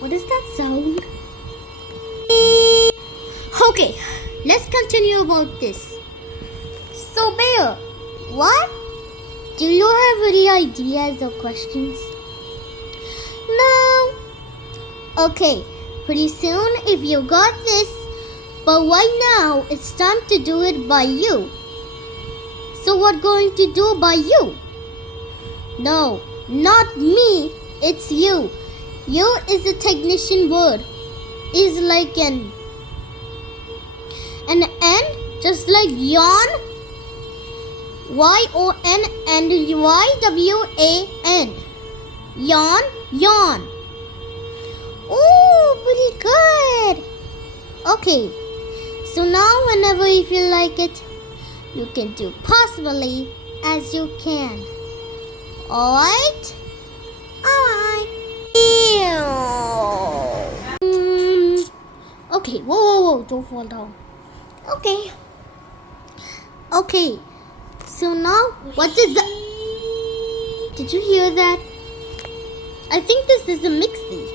What is that sound? Okay, let's continue about this. So, Bear, what? Do you have any ideas or questions? No. Okay, pretty soon if you got this, but right now it's time to do it by you. So what going to do by you? No, not me, it's you. You is a technician word. Is like an N, just like yawn. Y-O-N and Y-W-A-N. Yawn, yawn. Oh, pretty good. Okay, so now whenever you feel like it, you can do possibly as you can. Alright? Alright. Okay, whoa, don't fall down. Okay. Okay, so now, what is that? Did you hear that? I think this is a mixie.